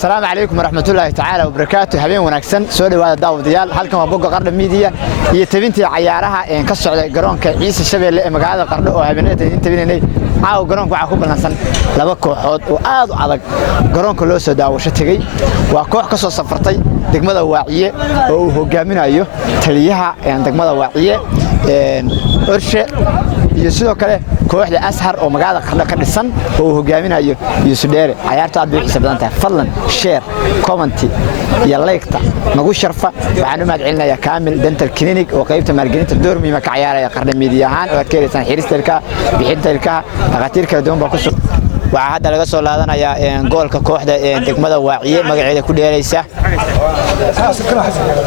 السلام عليكم ورحمة الله تعالى وبركاته. هبين ونكسن سوري وهذا داود ديال هلكم أبوك قرن ميديا يتبنتي عيارها إن كسر جرون كعيس الشبه اللي مقعد قرن أو هبينات يتبيني عاو جرون كعقوب النسن لبكو حوض وآذ على جرون كله سودا وشتجي وكوح كسر صفرتي دقمة واعية وهو جامنا أيه تليها يعني دقمة واعية أرشة يسوع كله كوحدة أسهر أو مقعد قرن كنسن وهو جامنا أيه يسودير عيارته عبد الحساب أنت فضلا شير كومنتي يا لايكتا نقول شرفة وعنو ما دعينا يا كامل دنتال كلينيك وقيبت مارجريتا دورمي مك عيارة يا قرن ميدياهان وكيرسان حيرستلكا بحيرتلكا أغاتيركا دوم بقصو وعهدا laga soo laadanaya goolka kooxda degmada waaciye magaceeda ku dheeraysa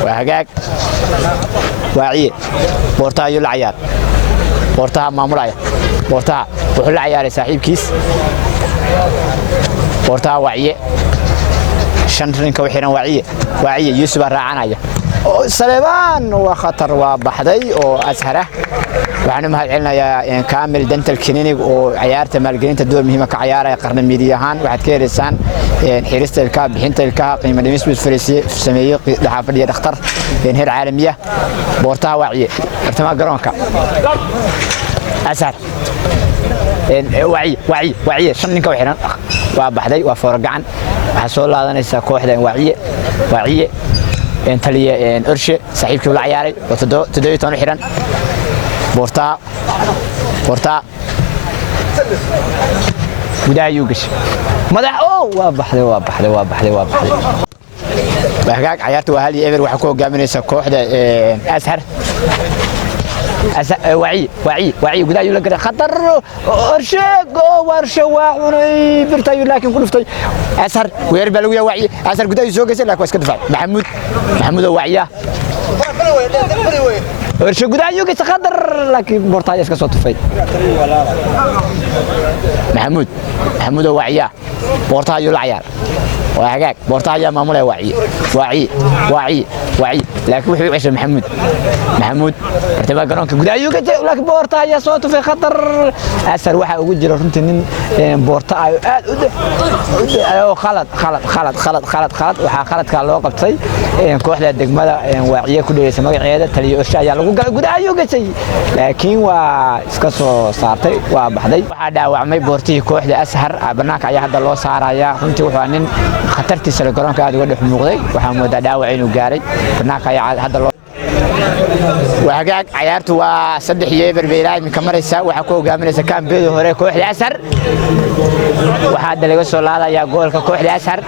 waa hagaag waaciye boorta ayu la ciyaar boorta maamulaya boorta wuxuu la ciyaaray saaxiibkiis boorta waaciye shan rinka wixii waaciye Yusuf raacanaya سليمان وخطر وبحدي وأزهره وعنو مهد علنا كامل دنتال كلينيك وعيارته مالجرين تدور مهمة كعيارة قرن ميدياهان واحد كيرسان حيرست الكاب بحنت الكاب قيمة دميس بالفريسي في سمية لحافل يدختر هي العالمية بورتها واعية ارتمى قرونكا أزهر وعي شنك وحنا وبحدي وفرقعن حصل هذا نسا كوحدة وعي انت لي أرشة صاحبك ولا عياري وتدوي تانو حيران بورتا ودا يوقش ماذا واضح بحقاق عيارته وهالي ايفر وحكوه قامنيسا كوحدة أسهر وعي ودا يقول خطر ورشة واحد برتاي لكن كل فتاي أسهر ويربى له وعي أسهر قدا يسوق يصير لك واسكت دفع محمود وعيه ورشة قدا يقول خطر لكن برتاي اسكت صوت فاي محمود وعيه برتاي العيار وحقاق بورتايا ماموله واعي لكن وحي عيش محمود ارتبا قرونك قدايو لكن بورتايا صوته في خطر اسر waxa ugu jira runtii nin boortaayo aad khalad waxa khaladka loo qabtay kooxda degmada waaciye ku dheeyay magaceeda taliyo usha ayaa lagu galay gudaayo gashay laakiin waa iska soo saartay waa baxday waxa dhaawacmay boortii kooxda ashar banaanka ayaa hadda loo saaraya runtii wuxuu nin khatartiisa garoonka aad uga dhex muuqday waxa moodaa dhaawac inuu gaaray banaanka ayaa hadda loo وحقاق عيارته وصدح يبر بيلاي من كمرسا وحكوا قامنسا كان بيدو هوري كوحد أسهر وحاد اللي قصوا الله يا جول كوحد أسهر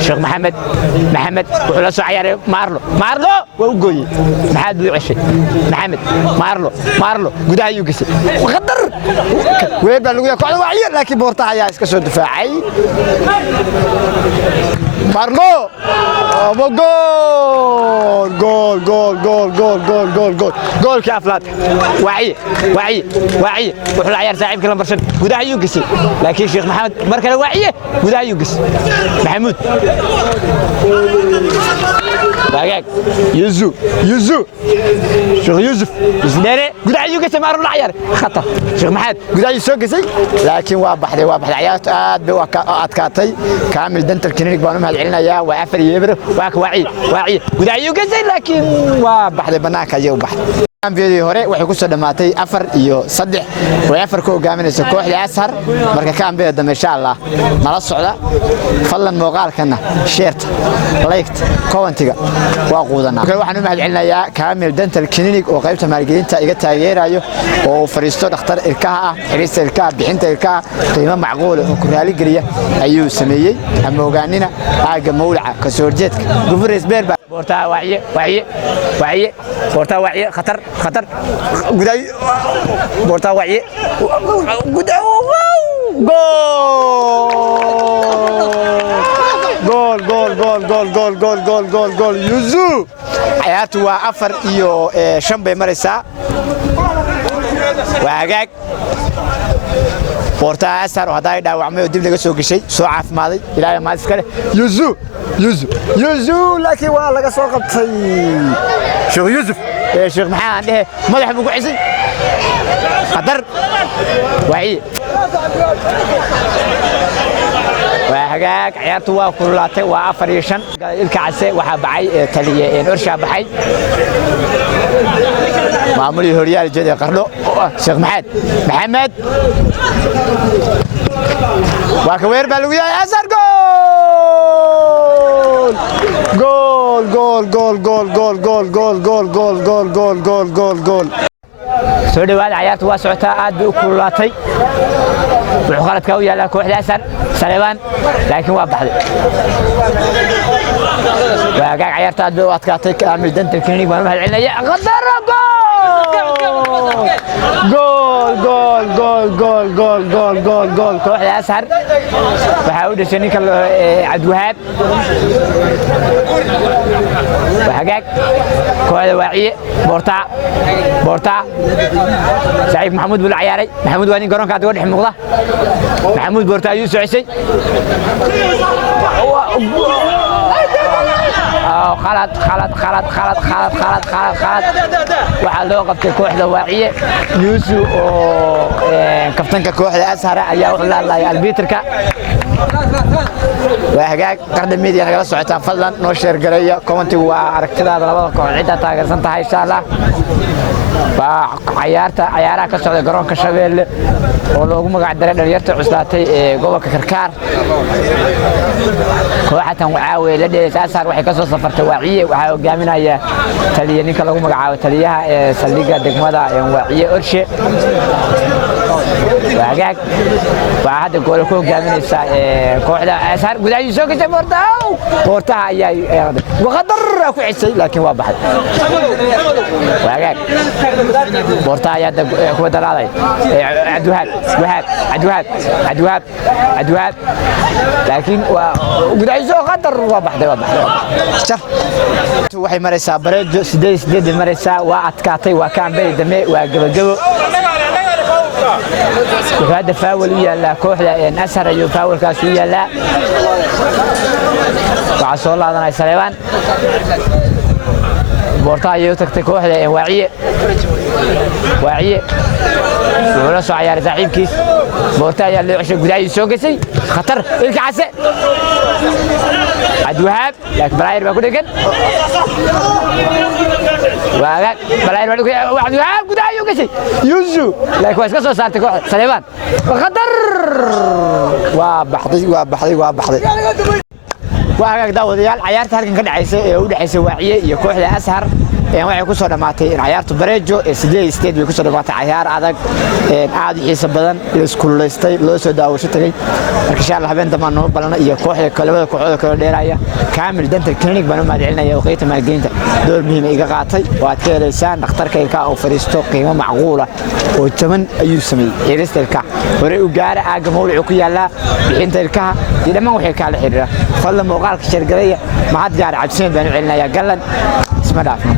شيخ محمد وحلصو عياري مارلو وقوي محمد بيعشي محمد مارلو قدا يوقسي وخطر ويبقى اللي يقول كوحد وعير لكن بورتا عيار اسكسو دفاعي مارلو جول كافلات وعي وحول عيار ساعد كلام برشد وده يوقسي لكن شيخ محمد مركله وعيه وده يوقس محمود باقاك يوزو شيخ يوسف داري وده يوقس مارو العيار خطر شيخ محمد وده يسوقسي لكن واضح عيار اد بوكاتي كامل دنتال كلينيك بانو مهد علينا يا وعفر يبر واك وعي وده يوقسي لكن وبحد بناك يا وبحد كان فيديو هوري waxay ku soo dhamaatay 4 iyo 3 way 4 ku hogaaminaysa kooxda ashar marka kan beeda insha Allah nala socda fadlan muuqaalkana sheerta like commentiga waa quudana waxaan u mahad celinayaa kaamil dental clinic oo qaybta maalgelinta iga taageerayo oo fariisto dhakhtar ilkaha ah xiriirta ilkaha bixinta ilkaha qiimo macquul oo ku raali galiya ayuu sameeyay ama ogaanina aaga mawlaca ka soo jeedka gufrees beer بورتا وعي بورتا وعي خطر قداي بورتا وعي قداي جول يوزو حياته وافر iyo shanbay maraysa waagaag بورتا أسهر وهذا يدعو وديب لقى سوق شيء سوق عافماضي إلى ما تفكره يوزو لكن والله سوق طي شيخ يوسف يا شيخ محمد عنده ما يحب يقول عزي قدر وعي وحقاق عيارته وكلاتي وافريشن الكعسه waxa baxay taliye orsha baxay maamulii horyaal jeeda qarno Sheekh Maxamed waa ka weer baa lagu yahay asar gool soo dhawaad ciyaartu waa socotaa aad u kululaatay wuxuu qaladka u yaala kooxda asar Saleebaan laakiin waa baxday waa gaag ciyaarta aad u adkaatay kaamil danta klinik baan mahad celinaya qadar gool kooxda asar waxa uu dhashay ninka Cabdiwahaab وحقاق كوالي واعية بورتا سعيد محمود بالعياري محمود وانين قرون كاتو ودح مقضى محمود بورتا يوسف عيسي خلط waxaa loo qabtay kooxda waaciye yuusuf oo kaftanka kooxda ashar ayaa u laalaayay albiitarka waa hagaag qarda media nagala socotaan fadlan noo sheer gareeya commentigu waa aragtidaada labada koox cidda taageersan tahay insha Allah ciyaaraha ka socda garoonka Shabeelle oo loogu magac daray dhalinyarta cuslaatay ee gobolka Karkaar kooxatan waxaa la dheelay ashar waxay ka soo safartay waaciye waxa hogaaminaya taliye ninka lagu magacaabo taliyaha ee saldhigga degmada waaciye orshe وحقاق واحد يقول لكم جامين كوحدة أسهر قد عايز يسوق شيء بورتها يا وقدر في عسى لكن واضح وحقاق بورتها يا هو دلالي عدوهاب لكن وقد عايز يسوق قدر واضح شوف waxay maraysaa bareejo 8 maraysaa waa adkaatay waa kaan bay dame waa gabagabo وهذا فاول يلا كوحدة نسر يو فاول كاسو يلا وعصوا الله هذا سليمان بورتا يو تكتي كوحدة واعية ولا سو عيار زعيم كيس بورتا يلا عشان قداي سوقسي خطر الكعسة عدوهاب لكن براير ما كنا كن وهذا براير ما كنا وعدوهاب قداي يوقسي يوزو لكن واسكت صارت سليمان خطر وبحضي وهذا داوديال عيارتها halkan ka dhacaysay ee u dhaxaysay waaciye iyo kooxda ashar waxay ku soo dhamaatay in ciyaartu bareejo ee 8 way ku soo dhamaatay ciyaar adag aad xiiso badan isku leystay loo soo daawasho tagay marka insha Allah habeen dambe noo balana iyo kooxda kale dheeraya kaamil dental clinic baan u mahadcelinaya waqtiga maalgelinta door muhiim iga qaatay waad ka heleysaan dhakhtarka ilka oo fariisto qiimo macquul ah oo jaban ayuu sameeyay xiriirista ilka hore u gaar aaga mawduuc ku yaala bixinta ilkaha iyo dhammaan wixii kala xiriira fadlan muuqaalka shirgareeya mahad gaar cabsiin baan u celinayaa galan isma dhaafno